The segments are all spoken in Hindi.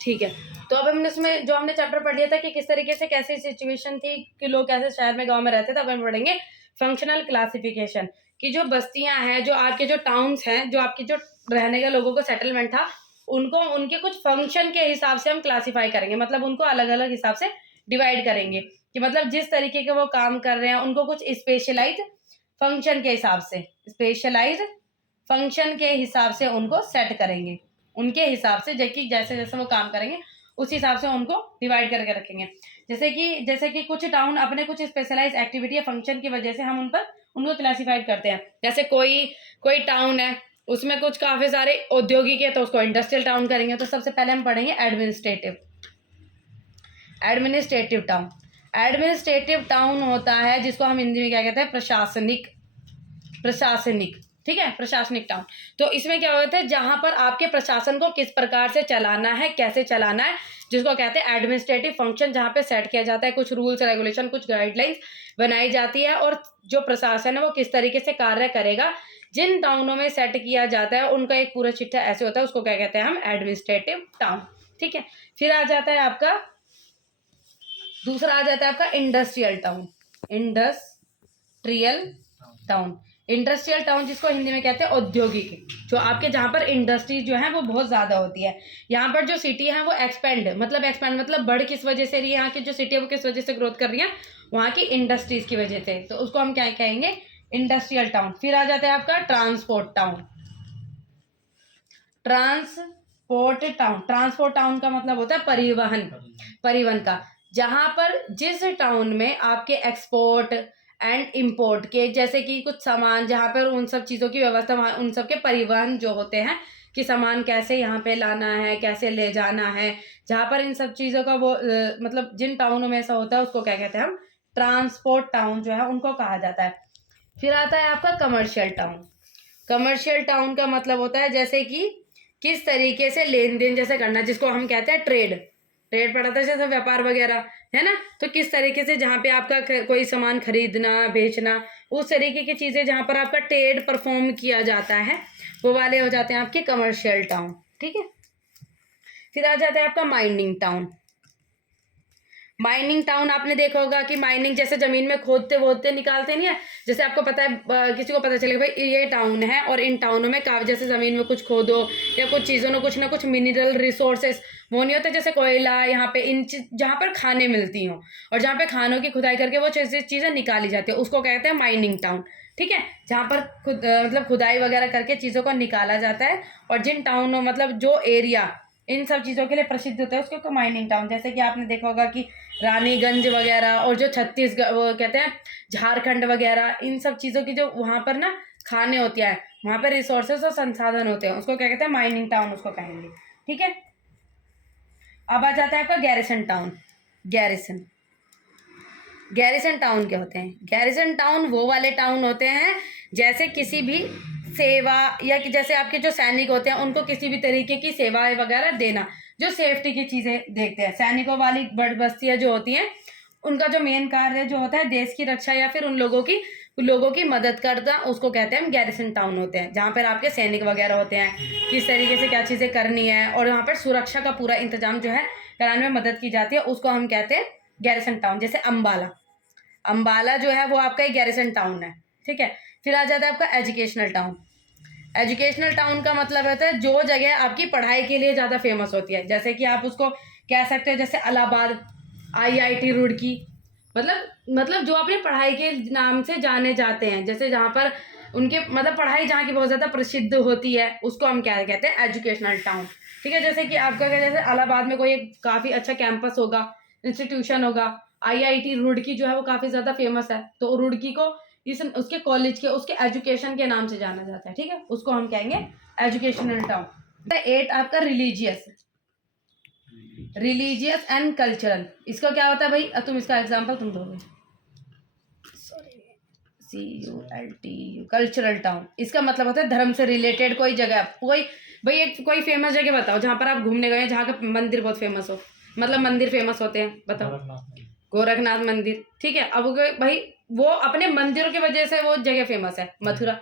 ठीक है, तो अब हमने इसमें जो हमने चैप्टर पढ़ लिया था कि किस तरीके से कैसी सिचुएशन थी कि लोग कैसे शहर में गांव में रहते थे, अब हम पढ़ेंगे फंक्शनल क्लासिफिकेशन कि जो बस्तियां हैं, जो आपके जो टाउन्स हैं, जो आपकी जो रहने का लोगों को सेटलमेंट था, उनको उनके कुछ फंक्शन के हिसाब से हम क्लासीफाई करेंगे, मतलब उनको अलग अलग हिसाब से डिवाइड करेंगे कि मतलब जिस तरीके के वो काम कर रहे हैं उनको कुछ स्पेशलाइज फंक्शन के हिसाब से, स्पेशलाइज फंक्शन के हिसाब से उनको सेट करेंगे, उनके हिसाब से जैसे जैसे वो काम करेंगे उस हिसाब से उनको डिवाइड करके रखेंगे। जैसे कि कुछ टाउन अपने कुछ स्पेशलाइज एक्टिविटी या फंक्शन की वजह से हम उनको क्लासिफाइड करते हैं। जैसे कोई टाउन है, उसमें कुछ काफी सारे औद्योगिक है तो उसको इंडस्ट्रियल टाउन करेंगे। तो सबसे पहले हम पढ़ेंगे एडमिनिस्ट्रेटिव टाउन। एडमिनिस्ट्रेटिव टाउन होता है जिसको हम हिंदी में क्या कहते हैं, प्रशासनिक, ठीक है, प्रशासनिक टाउन। तो इसमें क्या होता है, जहां पर आपके प्रशासन को किस प्रकार से चलाना है, कैसे चलाना है, जिसको कहते हैं एडमिनिस्ट्रेटिव फंक्शन, जहां पे सेट किया जाता है कुछ रूल्स रेगुलेशन, कुछ गाइडलाइंस बनाई जाती है और जो प्रशासन है वो किस तरीके से कार्य करेगा, जिन टाउनों में सेट किया जाता है उनका एक पूरा चिट्ठा ऐसे होता है, उसको क्या कहते हैं हम, एडमिनिस्ट्रेटिव टाउन। ठीक है, फिर आ जाता है आपका दूसरा, आ जाता है आपका इंडस्ट्रियल टाउन। इंडस्ट्रियल टाउन जिसको हिंदी में कहते हैं औद्योगिक, जो आपके जहाँ पर इंडस्ट्रीज जो है वो बहुत ज्यादा होती है। यहाँ पर जो सिटी है वो एक्सपेंड मतलब बढ़ किस वजह से रही है, यहाँ की जो सिटी है वो किस वजह से ग्रोथ कर रही है, वहाँ की इंडस्ट्रीज की वजह से, तो उसको हम क्या कहेंगे, इंडस्ट्रियल टाउन। फिर आ जाता है आपका ट्रांसपोर्ट टाउन का मतलब होता है परिवहन का, जहां पर जिस टाउन में आपके एक्सपोर्ट एंड इंपोर्ट के जैसे कि कुछ सामान, जहां पर उन सब चीज़ों की व्यवस्था, उन सब के परिवहन जो होते हैं कि सामान कैसे यहाँ पे लाना है, कैसे ले जाना है, जहां पर इन सब चीज़ों का वो मतलब जिन टाउनों में ऐसा होता है उसको क्या कहते हैं हम, ट्रांसपोर्ट टाउन जो है उनको कहा जाता है। फिर आता है आपका कमर्शियल टाउन का मतलब होता है जैसे कि किस तरीके से लेन देन जैसे करना, जिसको हम कहते हैं ट्रेड पड़ा था जैसे व्यापार वगैरह, है ना। तो किस तरीके से जहाँ पे आपका कोई सामान खरीदना बेचना, उस तरीके की चीजें जहाँ पर आपका ट्रेड परफॉर्म किया जाता है, वो वाले हो जाते हैं आपके कमर्शियल टाउन। ठीक है, फिर आ जाता है आपका माइनिंग टाउन। आपने देखा होगा कि माइनिंग जैसे जमीन में खोदते निकालते नहीं है, जैसे आपको पता है, किसी को पता चलेगा भाई ये टाउन है और इन टाउनों में जैसे जमीन में कुछ खोदो या कुछ चीज़ों में कुछ ना कुछ मिनरल रिसोर्सेस वो नहीं होते, जैसे कोयला, यहाँ पे जहाँ पर खाने मिलती हों और जहाँ पे खानों की खुदाई करके वो चीज़ें निकाली जाती है, उसको कहते हैं माइनिंग टाउन। ठीक है, जहाँ पर मतलब खुदाई वगैरह करके चीज़ों को निकाला जाता है, और जिन टाउनों मतलब जो एरिया इन सब चीज़ों के लिए प्रसिद्ध होता है उसको तो माइनिंग टाउन। जैसे कि आपने देखा होगा कि रानीगंज वगैरह और जो छत्तीसगढ़ वो कहते हैं झारखंड वगैरह, इन सब चीज़ों की जो वहाँ पर ना खाने होती है, वहाँ पर रिसोर्सेस और संसाधन होते हैं, उसको क्या कहते हैं, माइनिंग टाउन उसको कहेंगे। ठीक है, अब आ जाता है आपका गैरिसन टाउन क्या होते हैं। गैरिसन टाउन वो वाले टाउन होते हैं जैसे किसी भी सेवा या कि जैसे आपके जो सैनिक होते हैं उनको किसी भी तरीके की सेवाएं वगैरह देना, जो सेफ्टी की चीज़ें देखते हैं। सैनिकों वाली बड़ बस्तियाँ जो होती हैं उनका जो मेन कार्य जो होता है देश की रक्षा या फिर उन लोगों की मदद करना, उसको कहते हैं हम गैरिसन टाउन होते हैं, जहाँ पर आपके सैनिक वगैरह होते हैं, किस तरीके से क्या चीज़ें करनी है और यहाँ पर सुरक्षा का पूरा इंतजाम जो है कराने में मदद की जाती है, उसको हम कहते हैं गैरिसन टाउन। जैसे अम्बाला जो है वो आपका एक गैरिसन टाउन है। ठीक है, फिर आ जाता है आपका एजुकेशनल टाउन का मतलब होता है जो जगह आपकी पढ़ाई के लिए ज़्यादा फेमस होती है, जैसे कि आप उसको कह सकते हो जैसे इलाहाबाद, IIT रुड़की, मतलब जो अपनी पढ़ाई के नाम से जाने जाते हैं, जैसे जहाँ पर उनके मतलब पढ़ाई जहाँ की बहुत ज़्यादा प्रसिद्ध होती है, उसको हम क्या कहते हैं, एजुकेशनल टाउन। ठीक है, जैसे कि आपका जैसे इलाहाबाद में कोई एक काफ़ी अच्छा कैंपस होगा, इंस्टीट्यूशन होगा, IIT रुड़की जो है वो काफ़ी ज़्यादा फेमस है, तो रुड़की को उसके कॉलेज के उसके एजुकेशन के नाम से जाना जाता है। ठीक है, उसको हम कहेंगे एजुकेशनल टाउन। 8 आपका रिलीजियस एंड कल्चरल, इसका क्या होता है भाई, तुम इसका एग्जांपल तुम दोगे, CULTU, कल्चरल टाउन। इसका मतलब होता है धर्म से रिलेटेड कोई जगह, कोई फेमस जगह बताओ जहाँ पर आप घूमने गए, जहाँ का मंदिर बहुत फेमस हो, मतलब मंदिर फेमस होते हैं, बताओ। गोरखनाथ मंदिर। ठीक है, अब भाई वो अपने मंदिरों की वजह से वो जगह फेमस है। मथुरा,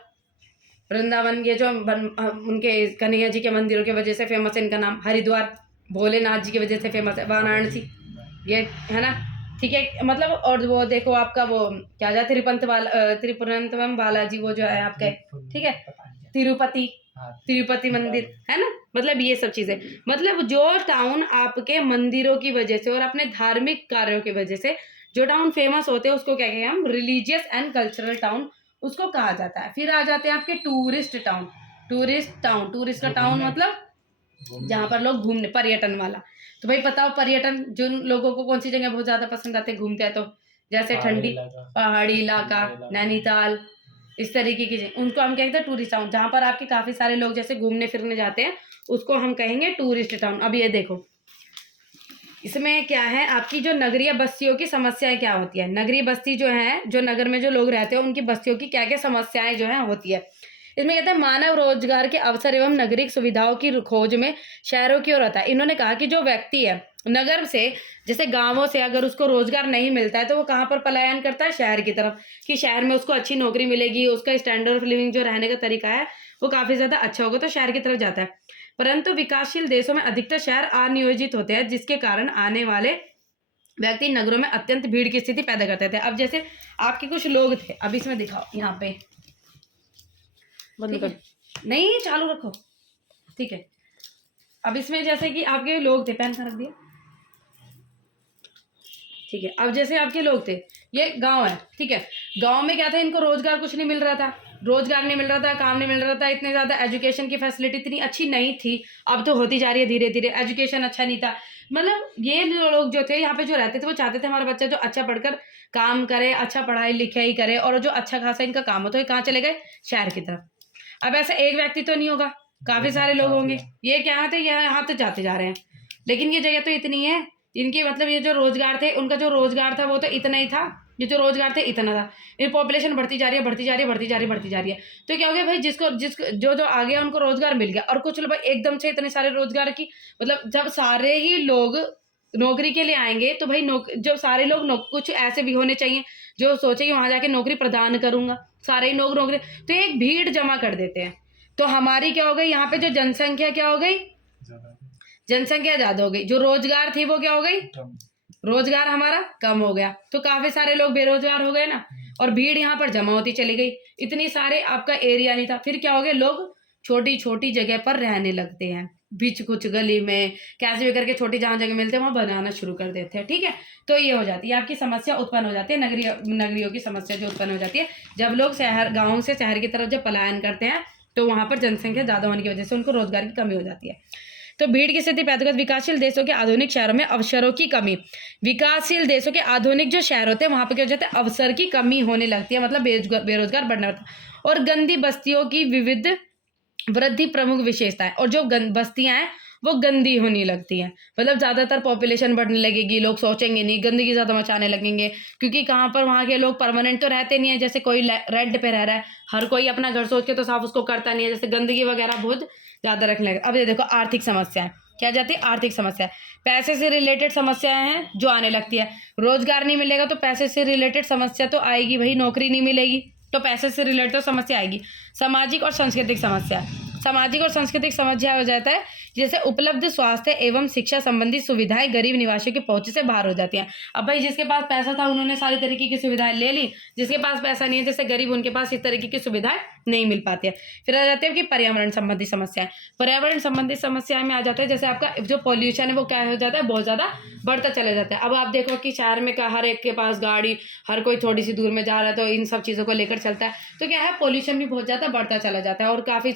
वृंदावन, ये जो उनके कन्हैया जी के मंदिरों की वजह से फेमस है, इनका नाम। हरिद्वार, भोलेनाथ जी की वजह से फेमस है, वाराणसी, ये है ना, ठीक है। मतलब और वो देखो आपका वो क्या जाते त्रिपुरंतम बालाजी, वो जो है आपके, ठीक है, तिरुपति, तिरुपति मंदिर है ना, मतलब ये सब चीजें, मतलब जो टाउन आपके मंदिरों की वजह से और अपने धार्मिक कार्यों की वजह से जो टाउन फेमस होते हैं उसको क्या कहेंगे हम, रिलीजियस एंड कल्चरल टाउन उसको कहा जाता है। फिर आ जाते हैं आपके टूरिस्ट टाउन। टूरिस्ट का टाउन मतलब जहाँ पर लोग घूमने, पर्यटन वाला। तो भाई बताओ, पर्यटन जिन लोगों को कौन सी जगह बहुत ज्यादा पसंद आते हैं घूमते हैं, तो जैसे ठंडी पहाड़ी इलाका, नैनीताल, इस तरीके की उनको हम कहते हैं टूरिस्ट टाउन, जहाँ पर आपके काफी सारे लोग जैसे घूमने फिरने जाते हैं, उसको हम कहेंगे टूरिस्ट टाउन। अब ये देखो इसमें क्या है, आपकी जो नगरीय बस्तियों की समस्याएं क्या होती है। नगरीय बस्ती जो है, जो नगर में जो लोग रहते हैं उनकी बस्तियों की क्या क्या समस्याएं जो है होती है। इसमें कहते हैं मानव रोजगार के अवसर एवं नागरिक सुविधाओं की खोज में शहरों की ओर आता है। इन्होंने कहा कि जो व्यक्ति है नगर से, जैसे गांवों से अगर उसको रोजगार नहीं मिलता है तो वो कहाँ पर पलायन करता है, शहर की तरफ, कि शहर में उसको अच्छी नौकरी मिलेगी, उसका स्टैंडर्ड ऑफ लिविंग जो रहने का तरीका है वो काफी ज्यादा अच्छा होगा, तो शहर की तरफ जाता है। परंतु विकासशील देशों में अधिकतर शहर अनियोजित होते हैं, जिसके कारण आने वाले व्यक्ति नगरों में अत्यंत भीड़ की स्थिति पैदा करते थे। अब जैसे आपके कुछ लोग थे, अब इसमें दिखाओ यहाँ पे, बंद कर, नहीं चालू रखो, ठीक है। अब इसमें जैसे कि आपके लोग थे, पेन रख दिया, ठीक है। अब जैसे आपके लोग थे, ये गांव है, ठीक है, गांव में क्या था, इनको रोजगार कुछ नहीं मिल रहा था, रोजगार नहीं मिल रहा था, काम नहीं मिल रहा था, इतने ज्यादा एजुकेशन की फैसिलिटी इतनी अच्छी नहीं थी, अब तो होती जा रही है धीरे धीरे, एजुकेशन अच्छा नहीं था। मतलब ये लोग जो थे यहाँ पे जो रहते थे वो चाहते थे हमारा बच्चा जो अच्छा पढ़कर काम करे, अच्छा पढ़ाई लिखाई करे और जो अच्छा खासा इनका काम हो, तो ये कहाँ चले गए, शहर की तरफ। अब ऐसा एक व्यक्ति तो नहीं होगा, काफी सारे लोग होंगे, ये क्या थे, यहाँ तो जाते जा रहे हैं, लेकिन ये जगह तो इतनी है इनकी, मतलब ये जो रोजगार थे, उनका जो रोजगार था वो तो इतना ही था, ये जो रोजगार थे इतना था। ये पॉपुलेशन बढ़ती जा रही है, बढ़ती जा रही है, बढ़ती जा रही है, बढ़ती जा रही है, तो क्या हो गया भाई, जिसको जो जो आ गया उनको रोजगार मिल गया, और कुछ लोग एकदम से इतने सारे रोजगार की, मतलब जब सारे ही लोग नौकरी के लिए आएंगे तो भाई जब सारे लोग कुछ ऐसे भी होने चाहिए जो सोचे कि वहां जाके नौकरी प्रदान करूंगा, सारे ही लोग नौकरी, तो एक भीड़ जमा कर देते हैं। तो हमारी क्या हो गई, यहाँ पे जो जनसंख्या क्या हो गई, जनसंख्या ज्यादा हो गई, जो रोजगार थी वो क्या हो गई, रोजगार हमारा कम हो गया, तो काफी सारे लोग बेरोजगार हो गए ना, और भीड़ यहाँ पर जमा होती चली गई, इतनी सारे आपका एरिया नहीं था। फिर क्या हो गया, लोग छोटी छोटी जगह पर रहने लगते हैं, बीच कुछ गली में कैसे भी करके छोटी जहाँ जगह मिलते हैं वहां बनाना शुरू कर देते हैं, ठीक है। तो ये हो जाती है आपकी समस्या उत्पन्न हो जाती है, नगरियों की समस्या जो उत्पन्न हो जाती है, जब लोग शहर, गाँव से शहर की तरफ जब पलायन करते हैं तो वहां पर जनसंख्या ज्यादा होने की वजह से उनको रोजगार की कमी हो जाती है। तो भीड़ की स्थिति पैदा करती, विकासशील देशों के आधुनिक शहरों में अवसरों की कमी, विकासशील देशों के आधुनिक जो शहर होते हैं वहां पर क्या हो जाता है, अवसर की कमी होने लगती है, मतलब बेरोजगार बढ़ना होता है। और गंदी बस्तियों की विविध वृद्धि प्रमुख विशेषता है, और जो बस्तियां हैं वो गंदी होने लगती हैं, मतलब ज्यादातर पॉपुलेशन बढ़ने लगेगी, लोग सोचेंगे नहीं, गंदगी ज्यादा मचाने लगेंगे, क्योंकि कहाँ पर वहाँ के लोग परमानेंट तो रहते नहीं है, जैसे कोई रेंट पे रह रहा है, हर कोई अपना घर सोच के तो साफ उसको करता नहीं है, जैसे गंदगी वगैरह बहुत ज्यादा रखने लगे। अब ये देखो आर्थिक समस्याएं क्या जाती है, आर्थिक समस्या, पैसे से रिलेटेड समस्याएं हैं जो आने लगती है, रोजगार नहीं मिलेगा तो पैसे से रिलेटेड समस्या तो आएगी भाई, नौकरी नहीं मिलेगी तो पैसे से रिलेटेड तो समस्या आएगी। सामाजिक और सांस्कृतिक समस्या, सामाजिक और सांस्कृतिक समस्या हो जाता है जैसे उपलब्ध स्वास्थ्य एवं शिक्षा संबंधी सुविधाएं गरीब निवासियों की पहुंच से बाहर हो जाती हैं। अब भाई जिसके पास पैसा था उन्होंने सारी तरीके की सुविधाएं ले ली, जिसके पास पैसा नहीं है जैसे गरीब, उनके पास इस तरीके की सुविधाएं नहीं मिल पाती है। फिर आ जाते हैं कि पर्यावरण संबंधी समस्याएं, पर्यावरण संबंधी समस्याएं में आ जाता है जैसे आपका जो पॉल्यूशन है वो क्या हो जाता है, बहुत ज्यादा बढ़ता चला जाता है। अब आप देखो कि शहर में का हर एक के पास गाड़ी, हर कोई थोड़ी सी दूर में जा रहा है तो इन सब चीज़ों को लेकर चलता है, तो क्या है पॉल्यूशन भी बहुत ज़्यादा बढ़ता चला जाता है। और काफ़ी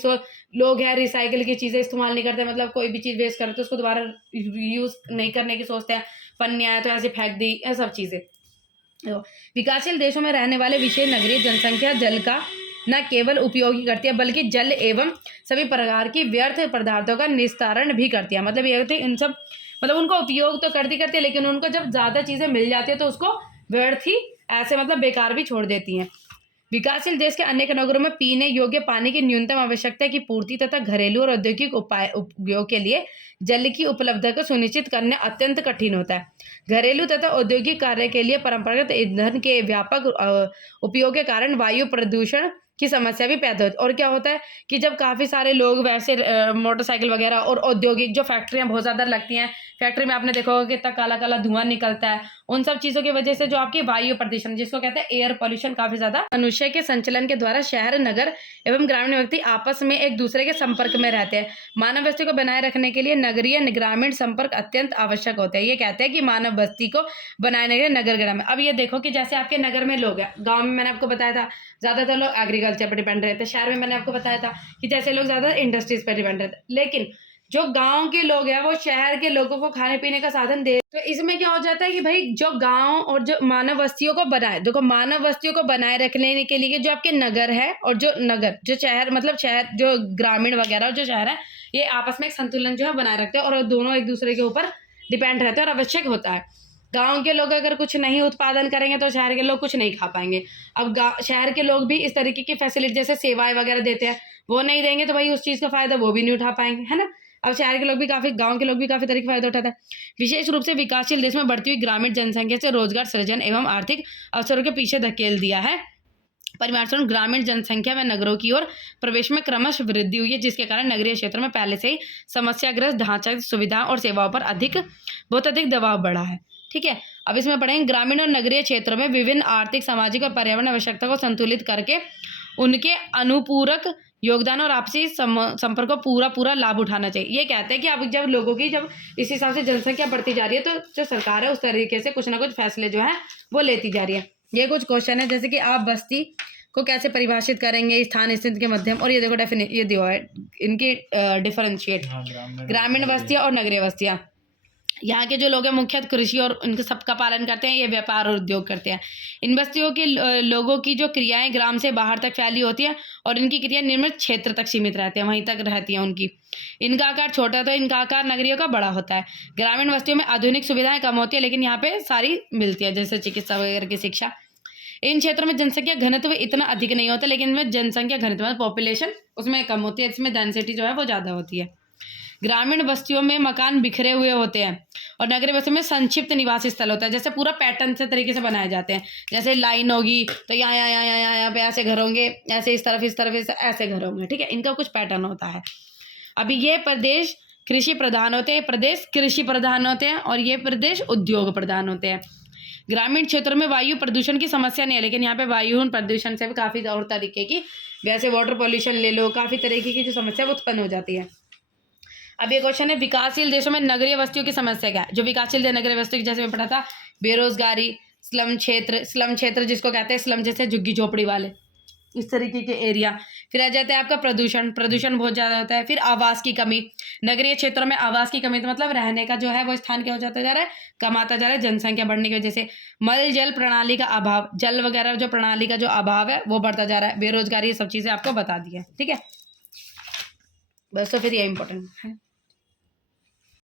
लोग हैं रिसाइकिल की चीज़ें इस्तेमाल नहीं करते, मतलब कोई भी चीज़ वेस्ट करते तो उसको दोबारा यूज़ नहीं करने की सोचते हैं, पन्नियाँ तो ऐसे फेंक दी, ये सब चीज़ें। विकासशील देशों में रहने वाले विशेष नगरीय जनसंख्या जल का न केवल उपयोगी करती है बल्कि जल एवं सभी प्रकार की व्यर्थ पदार्थों का निस्तारण भी करती है। मतलब ये होती है इन सब, मतलब उनको उपयोग तो करती है लेकिन उनको जब ज़्यादा चीज़ें मिल जाती है तो उसको व्यर्थ ही ऐसे मतलब बेकार भी छोड़ देती हैं। विकासशील देश के अनेक नगरों में पीने योग्य पानी की न्यूनतम आवश्यकता की पूर्ति तथा घरेलू और औद्योगिक उपयोग के लिए जल की उपलब्धता को सुनिश्चित करना अत्यंत कठिन होता है। घरेलू तथा औद्योगिक कार्य के लिए परंपरागत ईंधन के व्यापक उपयोग के कारण वायु प्रदूषण की समस्या भी पैदा होती है। और क्या होता है कि जब काफ़ी सारे लोग वैसे मोटरसाइकिल वगैरह और औद्योगिक जो फैक्ट्रियाँ बहुत ज़्यादा लगती हैं, फैक्ट्री में आपने देखा होगा कितना काला काला धुआं निकलता है, उन सब चीज़ों की वजह से जो आपकी वायु प्रदूषण जिसको कहते हैं एयर पॉल्यूशन काफ़ी ज़्यादा, मनुष्य के संचलन के द्वारा शहर, नगर एवं ग्रामीण व्यक्ति आपस में एक दूसरे के संपर्क में रहते हैं। मानव बस्ती को बनाए रखने के लिए नगरीय ग्रामीण संपर्क अत्यंत आवश्यक होते हैं। ये कहते हैं कि मानव बस्ती को बनाने के लिए नगर ग्रामीण। अब ये देखो कि जैसे आपके नगर में लोग हैं, गाँव में मैंने आपको बताया था ज़्यादातर लोग एग्रीकल्चर पर डिपेंड रहते हैं, शहर में मैंने आपको बताया था कि जैसे लोग ज़्यादा इंडस्ट्रीज पर डिपेंड रहते हैं, लेकिन जो गाँव के लोग हैं वो शहर के लोगों को खाने पीने का साधन दे। तो इसमें क्या हो जाता है कि भाई जो गाँव और जो मानव बस्तियों को बनाए, देखो मानव बस्तियों को बनाए रखने के लिए जो आपके नगर है और जो नगर जो शहर मतलब शहर जो ग्रामीण वगैरह जो शहर है, ये आपस में एक संतुलन जो है बनाए रखते हैं और दोनों एक दूसरे के ऊपर डिपेंड रहते हैं और आवश्यक होता है। गाँव के लोग अगर कुछ नहीं उत्पादन करेंगे तो शहर के लोग कुछ नहीं खा पाएंगे। अब शहर के लोग भी इस तरीके की फैसिलिटी जैसे सेवाएं वगैरह देते हैं, वो नहीं देंगे तो भाई उस चीज़ का फायदा वो भी नहीं उठा पाएंगे, है ना। अब शहर के लोग भी काफ़ी, गाँव के लोग भी काफ़ी तरीके फायदा उठाते हैं। विशेष रूप से विकासशील देश में बढ़ती हुई ग्रामीण जनसंख्या से रोजगार सृजन एवं आर्थिक अवसरों के पीछे धकेल दिया है। परिमाण ग्रामीण जनसंख्या में नगरों की ओर प्रवेश में क्रमशः वृद्धि हुई है, जिसके कारण नगरीय क्षेत्रों में पहले से ही समस्याग्रस्त ढांचा, सुविधाओं और सेवाओं पर बहुत अधिक दबाव बढ़ा है। ठीक है, अब इसमें पढ़ेंगे ग्रामीण और नगरीय क्षेत्रों में विभिन्न आर्थिक, सामाजिक और पर्यावरण आवश्यकता को संतुलित करके उनके अनुपूरक योगदान और आपसी संपर्क को पूरा लाभ उठाना चाहिए। ये कहते हैं कि अब जब लोगों की जब इस हिसाब से जनसंख्या बढ़ती जा रही है तो जो सरकार है उस तरीके से कुछ ना कुछ फैसले जो है वो लेती जा रही है। ये कुछ क्वेश्चन है जैसे कि आप बस्ती को कैसे परिभाषित करेंगे, स्थान स्थिति के मध्यम, और ये देखो ये दिया है इनकी डिफरेंशिएट ग्रामीण बस्तियाँ और नगरीय बस्तियाँ। यहाँ के जो लोग हैं मुख्यतः कृषि और इनके सबका पालन करते हैं, ये व्यापार और उद्योग करते हैं। इन बस्तियों के लोगों की जो क्रियाएं ग्राम से बाहर तक फैली होती है और इनकी क्रिया निर्मित क्षेत्र तक सीमित रहते हैं, वहीं तक रहती हैं उनकी। इनका आकार छोटा है तो इनका आकार नगरियों का बड़ा होता है। ग्रामीण बस्तियों में आधुनिक सुविधाएं कम होती है लेकिन यहाँ पे सारी मिलती है, जैसे चिकित्सा वगैरह की शिक्षा। इन क्षेत्रों में जनसंख्या घनत्व इतना अधिक नहीं होता, लेकिन इनमें जनसंख्या घनत्व पॉपुलेशन उसमें कम होती है, इसमें डेंसिटी जो है वो ज़्यादा होती है। ग्रामीण बस्तियों में मकान बिखरे हुए होते हैं और नगरीय बस्तियों में संक्षिप्त निवासी स्थल होता है, जैसे पूरा पैटर्न से तरीके से बनाए जाते हैं। जैसे लाइन होगी तो यहाँ पे ऐसे घर होंगे, ऐसे इस तरफ ऐसे घर होंगे, ठीक है, इनका कुछ पैटर्न होता है। अभी ये प्रदेश कृषि प्रधान होते हैं, और ये प्रदेश उद्योग प्रधान होते हैं। ग्रामीण क्षेत्रों में वायु प्रदूषण की समस्या नहीं है, लेकिन यहाँ पे वायु प्रदूषण से भी काफ़ी और तरीके की, जैसे वाटर पॉल्यूशन ले लो, काफ़ी तरीके की जो समस्या वो उत्पन्न हो जाती है। अब ये क्वेश्चन है विकासशील देशों में नगरीय बस्तियों की समस्या क्या है। जो विकासशील नगरीय बस्तियों की, जैसे मैं पढ़ा था, बेरोजगारी, स्लम क्षेत्र जिसको कहते हैं स्लम, जैसे झुग्गी झोपड़ी वाले इस तरीके के एरिया। फिर आ जाता है आपका प्रदूषण बहुत ज़्यादा होता है। फिर आवास की कमी, नगरीय क्षेत्रों में आवास की कमी तो मतलब रहने का जो है वो स्थान क्या हो जाता जा रहा है, कम आता जा रहा है जनसंख्या बढ़ने की वजह से। मल जल प्रणाली का अभाव, जल वगैरह जो प्रणाली का जो अभाव है वो बढ़ता जा रहा है। बेरोजगारी, ये सब चीज़ें आपको बता दी है, ठीक है बस। तो फिर ये इंपॉर्टेंट है।